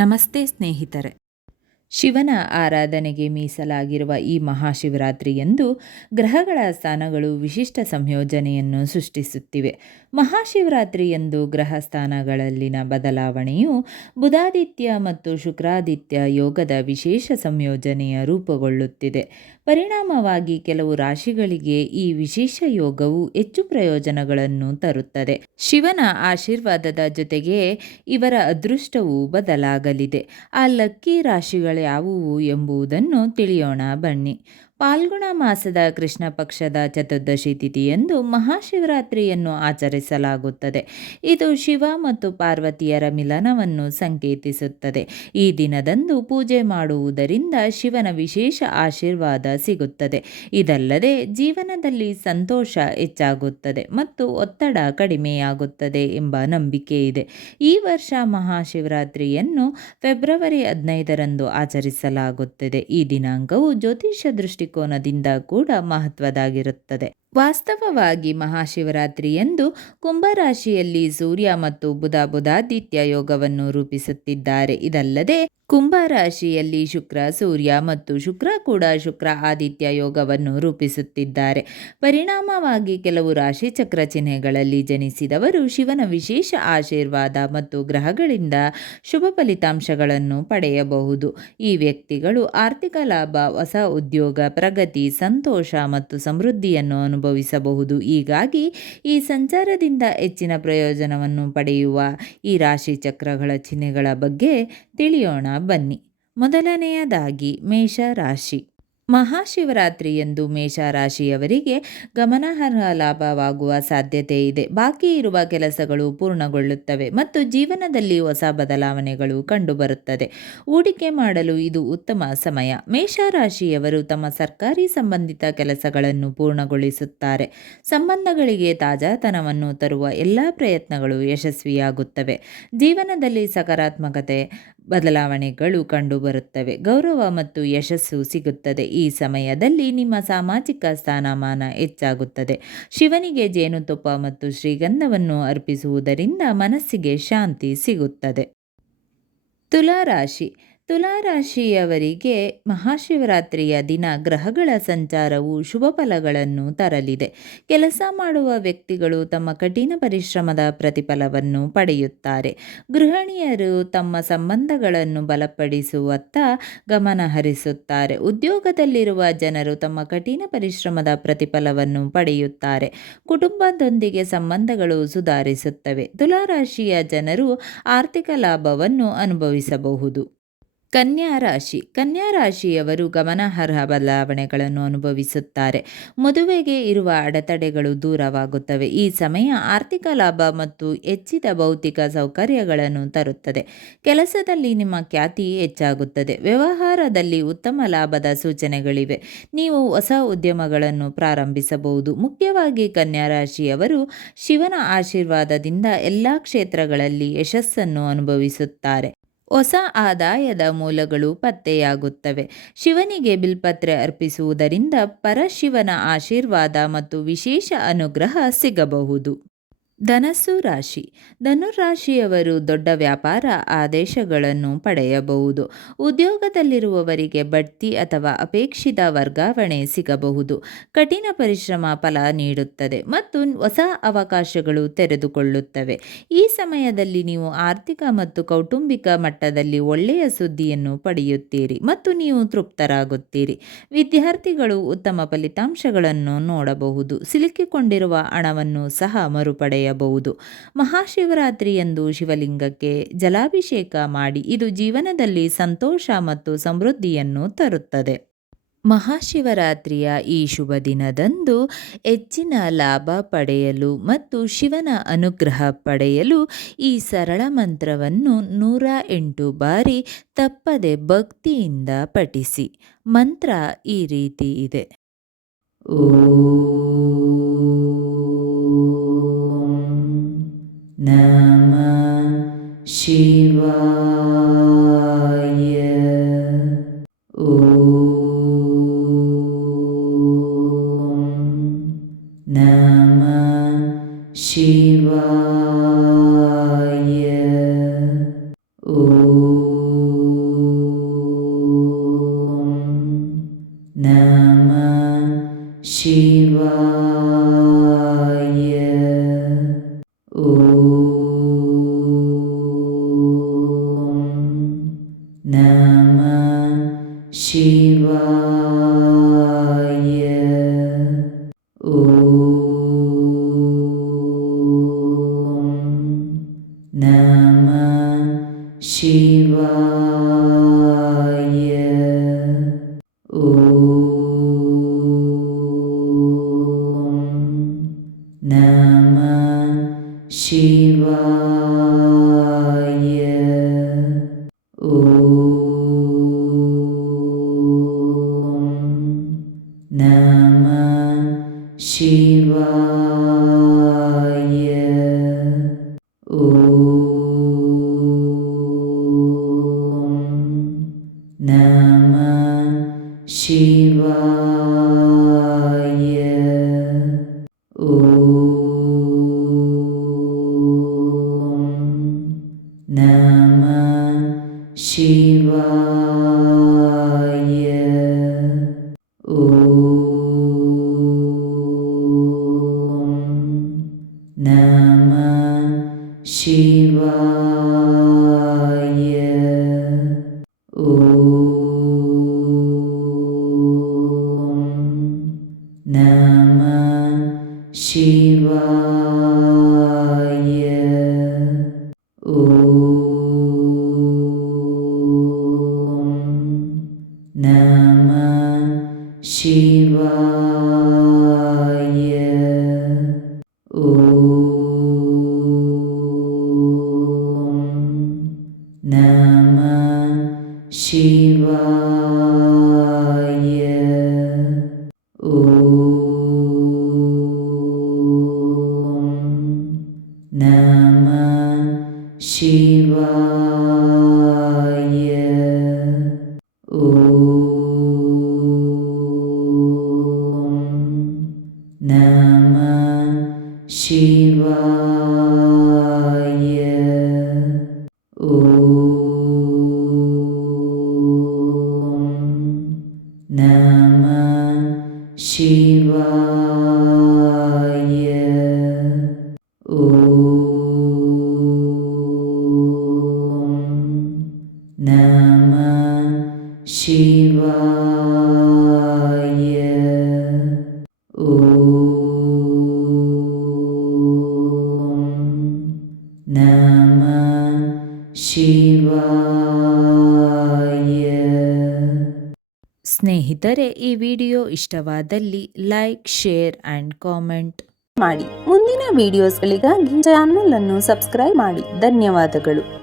ನಮಸ್ತೆ ಸ್ನೇಹಿತರೆ. ಶಿವನ ಆರಾಧನೆಗೆ ಮೀಸಲಾಗಿರುವ ಈ ಮಹಾಶಿವರಾತ್ರಿಯಂದು ಗ್ರಹಗಳ ಸ್ಥಾನಗಳು ವಿಶಿಷ್ಟ ಸಂಯೋಜನೆಯನ್ನು ಸೃಷ್ಟಿಸುತ್ತಿವೆ. ಮಹಾಶಿವರಾತ್ರಿಯಂದು ಗ್ರಹ ಸ್ಥಾನಗಳಲ್ಲಿನ ಬದಲಾವಣೆಯು ಬುಧಾದಿತ್ಯ ಮತ್ತು ಶುಕ್ರಾದಿತ್ಯ ಯೋಗದ ವಿಶೇಷ ಸಂಯೋಜನೆಯ ರೂಪುಗೊಳ್ಳುತ್ತಿದೆ. ಪರಿಣಾಮವಾಗಿ ಕೆಲವು ರಾಶಿಗಳಿಗೆ ಈ ವಿಶೇಷ ಯೋಗವು ಹೆಚ್ಚು ಪ್ರಯೋಜನಗಳನ್ನು ತರುತ್ತದೆ. ಶಿವನ ಆಶೀರ್ವಾದದ ಜೊತೆಗೆ ಇವರ ಅದೃಷ್ಟವೂ ಬದಲಾಗಲಿದೆ. ಆ ಲಕ್ಕಿ ರಾಶಿಗಳ್ಯಾವುವು ಎಂಬುದನ್ನು ತಿಳಿಯೋಣ ಬನ್ನಿ. ಫಾಲ್ಗುಣ ಮಾಸದ ಕೃಷ್ಣ ಪಕ್ಷದ ಚತುರ್ದಶಿ ತಿಥಿಯಂದು ಮಹಾಶಿವರಾತ್ರಿಯನ್ನು ಆಚರಿಸಲಾಗುತ್ತದೆ. ಇದು ಶಿವ ಮತ್ತು ಪಾರ್ವತಿಯರ ಮಿಲನವನ್ನು ಸಂಕೇತಿಸುತ್ತದೆ. ಈ ದಿನದಂದು ಪೂಜೆ ಮಾಡುವುದರಿಂದ ಶಿವನ ವಿಶೇಷ ಆಶೀರ್ವಾದ ಸಿಗುತ್ತದೆ. ಇದಲ್ಲದೆ ಜೀವನದಲ್ಲಿ ಸಂತೋಷ ಹೆಚ್ಚಾಗುತ್ತದೆ ಮತ್ತು ಒತ್ತಡ ಕಡಿಮೆಯಾಗುತ್ತದೆ ಎಂಬ ನಂಬಿಕೆ ಇದೆ. ಈ ವರ್ಷ ಮಹಾಶಿವರಾತ್ರಿಯನ್ನು ಫೆಬ್ರವರಿ 15ರಂದು ಆಚರಿಸಲಾಗುತ್ತದೆ. ಈ ದಿನಾಂಕವು ಜ್ಯೋತಿಷ್ಯ ದೃಷ್ಟಿಕೋನದಿಂದ ಕೂಡ ಮಹತ್ವದಾಗಿರುತ್ತದೆ. ವಾಸ್ತವವಾಗಿ ಮಹಾಶಿವರಾತ್ರಿಯಂದು ಕುಂಭರಾಶಿಯಲ್ಲಿ ಸೂರ್ಯ ಮತ್ತು ಬುಧಾದಿತ್ಯ ಯೋಗವನ್ನು ರೂಪಿಸುತ್ತಿದ್ದಾರೆ. ಇದಲ್ಲದೆ ಕುಂಭರಾಶಿಯಲ್ಲಿ ಶುಕ್ರ ಸೂರ್ಯ ಮತ್ತು ಶುಕ್ರ ಕೂಡ ಶುಕ್ರ ಆದಿತ್ಯ ಯೋಗವನ್ನು ರೂಪಿಸುತ್ತಿದ್ದಾರೆ. ಪರಿಣಾಮವಾಗಿ ಕೆಲವು ರಾಶಿಚಕ್ರ ಚಿಹ್ನೆಗಳಲ್ಲಿ ಜನಿಸಿದವರು ಶಿವನ ವಿಶೇಷ ಆಶೀರ್ವಾದ ಮತ್ತು ಗ್ರಹಗಳಿಂದ ಶುಭ ಫಲಿತಾಂಶಗಳನ್ನು ಪಡೆಯಬಹುದು. ಈ ವ್ಯಕ್ತಿಗಳು ಆರ್ಥಿಕ ಲಾಭ, ಹೊಸ ಉದ್ಯೋಗ, ಪ್ರಗತಿ, ಸಂತೋಷ ಮತ್ತು ಸಮೃದ್ಧಿಯನ್ನು ಅನುಭವಿಸಬಹುದು. ಹೀಗಾಗಿ ಈ ಸಂಚಾರದಿಂದ ಹೆಚ್ಚಿನ ಪ್ರಯೋಜನವನ್ನು ಪಡೆಯುವ ಈ ರಾಶಿ ಚಕ್ರಗಳ ಚಿಹ್ನೆಗಳ ಬಗ್ಗೆ ತಿಳಿಯೋಣ ಬನ್ನಿ. ಮೊದಲನೆಯದಾಗಿ ಮೇಷರಾಶಿ. ಮಹಾಶಿವರಾತ್ರಿಯಂದು ಮೇಷರಾಶಿಯವರಿಗೆ ಗಮನಾರ್ಹ ಲಾಭವಾಗುವ ಸಾಧ್ಯತೆ ಇದೆ. ಬಾಕಿ ಇರುವ ಕೆಲಸಗಳು ಪೂರ್ಣಗೊಳ್ಳುತ್ತವೆ ಮತ್ತು ಜೀವನದಲ್ಲಿ ಹೊಸ ಬದಲಾವಣೆಗಳು ಕಂಡುಬರುತ್ತದೆ. ಹೂಡಿಕೆ ಮಾಡಲು ಇದು ಉತ್ತಮ ಸಮಯ. ಮೇಷರಾಶಿಯವರು ತಮ್ಮ ಸರ್ಕಾರಿ ಸಂಬಂಧಿತ ಕೆಲಸಗಳನ್ನು ಪೂರ್ಣಗೊಳಿಸುತ್ತಾರೆ. ಸಂಬಂಧಗಳಿಗೆ ತಾಜಾತನವನ್ನು ತರುವ ಎಲ್ಲ ಪ್ರಯತ್ನಗಳು ಯಶಸ್ವಿಯಾಗುತ್ತವೆ. ಜೀವನದಲ್ಲಿ ಸಕಾರಾತ್ಮಕತೆ ಬದಲಾವಣೆಗಳು ಕಂಡುಬರುತ್ತವೆ. ಗೌರವ ಮತ್ತು ಯಶಸ್ಸು ಸಿಗುತ್ತದೆ. ಈ ಸಮಯದಲ್ಲಿ ನಿಮ್ಮ ಸಾಮಾಜಿಕ ಸ್ಥಾನಮಾನ ಹೆಚ್ಚಾಗುತ್ತದೆ. ಶಿವನಿಗೆ ಜೇನುತುಪ್ಪ ಮತ್ತು ಶ್ರೀಗಂಧವನ್ನು ಅರ್ಪಿಸುವುದರಿಂದ ಮನಸ್ಸಿಗೆ ಶಾಂತಿ ಸಿಗುತ್ತದೆ. ತುಲಾರಾಶಿ. ತುಲಾರಾಶಿಯವರಿಗೆ ಮಹಾಶಿವರಾತ್ರಿಯ ದಿನ ಗ್ರಹಗಳ ಸಂಚಾರವು ಶುಭ ಫಲಗಳನ್ನು ತರಲಿದೆ. ಕೆಲಸ ಮಾಡುವ ವ್ಯಕ್ತಿಗಳು ತಮ್ಮ ಕಠಿಣ ಪರಿಶ್ರಮದ ಪ್ರತಿಫಲವನ್ನು ಪಡೆಯುತ್ತಾರೆ. ಗೃಹಿಣಿಯರು ತಮ್ಮ ಸಂಬಂಧಗಳನ್ನು ಬಲಪಡಿಸುವತ್ತ ಗಮನ ಹರಿಸುತ್ತಾರೆ. ಉದ್ಯೋಗದಲ್ಲಿರುವ ಜನರು ತಮ್ಮ ಕಠಿಣ ಪರಿಶ್ರಮದ ಪ್ರತಿಫಲವನ್ನು ಪಡೆಯುತ್ತಾರೆ. ಕುಟುಂಬದೊಂದಿಗೆ ಸಂಬಂಧಗಳು ಸುಧಾರಿಸುತ್ತವೆ. ತುಲಾರಾಶಿಯ ಜನರು ಆರ್ಥಿಕ ಲಾಭವನ್ನು ಅನುಭವಿಸಬಹುದು. ಕನ್ಯಾ ರಾಶಿ. ಕನ್ಯಾ ರಾಶಿಯವರು ಗಮನಾರ್ಹ ಬದಲಾವಣೆಗಳನ್ನು ಅನುಭವಿಸುತ್ತಾರೆ. ಮದುವೆಗೆ ಇರುವ ಅಡೆತಡೆಗಳು ದೂರವಾಗುತ್ತವೆ. ಈ ಸಮಯ ಆರ್ಥಿಕ ಲಾಭ ಮತ್ತು ಹೆಚ್ಚಿದ ಭೌತಿಕ ಸೌಕರ್ಯಗಳನ್ನು ತರುತ್ತದೆ. ಕೆಲಸದಲ್ಲಿ ನಿಮ್ಮ ಖ್ಯಾತಿ ಹೆಚ್ಚಾಗುತ್ತದೆ. ವ್ಯವಹಾರದಲ್ಲಿ ಉತ್ತಮ ಲಾಭದ ಸೂಚನೆಗಳಿವೆ. ನೀವು ಹೊಸ ಉದ್ಯಮಗಳನ್ನು ಪ್ರಾರಂಭಿಸಬಹುದು. ಮುಖ್ಯವಾಗಿ ಕನ್ಯಾ ರಾಶಿಯವರು ಶಿವನ ಆಶೀರ್ವಾದದಿಂದ ಎಲ್ಲ ಕ್ಷೇತ್ರಗಳಲ್ಲಿ ಯಶಸ್ಸನ್ನು ಅನುಭವಿಸುತ್ತಾರೆ. ಹೊಸ ಆದಾಯದ ಮೂಲಗಳು ಪತ್ತೆಯಾಗುತ್ತವೆ. ಶಿವನಿಗೆ ಬಿಲ್ಪತ್ರೆ ಅರ್ಪಿಸುವುದರಿಂದ ಪರಶಿವನ ಆಶೀರ್ವಾದ ಮತ್ತು ವಿಶೇಷ ಅನುಗ್ರಹ ಸಿಗಬಹುದು. ಧನಸ್ಸು ರಾಶಿ. ಧನುರಾಶಿಯವರು ದೊಡ್ಡ ವ್ಯಾಪಾರ ಆದೇಶಗಳನ್ನು ಪಡೆಯಬಹುದು. ಉದ್ಯೋಗದಲ್ಲಿರುವವರಿಗೆ ಬಡ್ತಿ ಅಥವಾ ಅಪೇಕ್ಷಿತ ವರ್ಗಾವಣೆ ಸಿಗಬಹುದು. ಕಠಿಣ ಪರಿಶ್ರಮ ಫಲ ನೀಡುತ್ತದೆ ಮತ್ತು ಹೊಸ ಅವಕಾಶಗಳು ತೆರೆದುಕೊಳ್ಳುತ್ತವೆ. ಈ ಸಮಯದಲ್ಲಿ ನೀವು ಆರ್ಥಿಕ ಮತ್ತು ಕೌಟುಂಬಿಕ ಮಟ್ಟದಲ್ಲಿ ಒಳ್ಳೆಯ ಸುದ್ದಿಯನ್ನು ಪಡೆಯುತ್ತೀರಿ ಮತ್ತು ನೀವು ತೃಪ್ತರಾಗುತ್ತೀರಿ. ವಿದ್ಯಾರ್ಥಿಗಳು ಉತ್ತಮ ಫಲಿತಾಂಶಗಳನ್ನು ನೋಡಬಹುದು. ಸಿಲುಕಿಕೊಂಡಿರುವ ಹಣವನ್ನು ಸಹ ಮರುಪಡೆಯಬಹುದು. ಮಹಾಶಿವರಾತ್ರಿಯಂದು ಶಿವಲಿಂಗಕ್ಕೆ ಜಲಾಭಿಷೇಕ ಮಾಡಿ. ಇದು ಜೀವನದಲ್ಲಿ ಸಂತೋಷ ಮತ್ತು ಸಮೃದ್ಧಿಯನ್ನು ತರುತ್ತದೆ. ಮಹಾಶಿವರಾತ್ರಿಯ ಈ ಶುಭ ದಿನದಂದು ಹೆಚ್ಚಿನ ಲಾಭ ಪಡೆಯಲು ಮತ್ತು ಶಿವನ ಅನುಗ್ರಹ ಪಡೆಯಲು ಈ ಸರಳ ಮಂತ್ರವನ್ನು 108 ಬಾರಿ ತಪ್ಪದೆ ಭಕ್ತಿಯಿಂದ ಪಠಿಸಿ. ಮಂತ್ರ ಈ ರೀತಿ ಇದೆ. ನಮಃ ಶಿವಾಯ. ನಮಃ ಶಿವಾಯ. ನಮಃ ಶಿವಾಯ. ಓಂ ನಮಃ ಶಿವಾಯ. ಓಂ ನಮಃ ಶಿವಾಯ. ಓಂ ನಮಃ ಶಿವಾಯ. ಓಂ ನಮಃ ಶಿವಾಯ. ಓಂ ನಮಃ ಶಿವಾಯ. ಓಂ ನಮಃ ಶಿವಾಯ. ಓಂ ನಮಃ ಶಿವಾಯ. ಓಂ ನಮಃ ಶಿವಾಯ. ಓಂ ನಮಃ ಶಿವಾಯ. ಓಂ ನಮಃ ಶಿವಾಯ. ಓಂ ನಮಃ ಶಿವಾಯ. ಓಂ ನಮಃ ಶಿವಾಯ. ಸ್ನೇಹಿತರೆ, ಈ ವಿಡಿಯೋ ಇಷ್ಟವಾದಲ್ಲಿ ಲೈಕ್, ಶೇರ್ ಆ್ಯಂಡ್ ಕಾಮೆಂಟ್ ಮಾಡಿ. ಮುಂದಿನ ವಿಡಿಯೋಸ್ಗಳಿಗಾಗಿ ಚಾನಲ್ ಅನ್ನು ಸಬ್ಸ್ಕ್ರೈಬ್ ಮಾಡಿ. ಧನ್ಯವಾದಗಳು.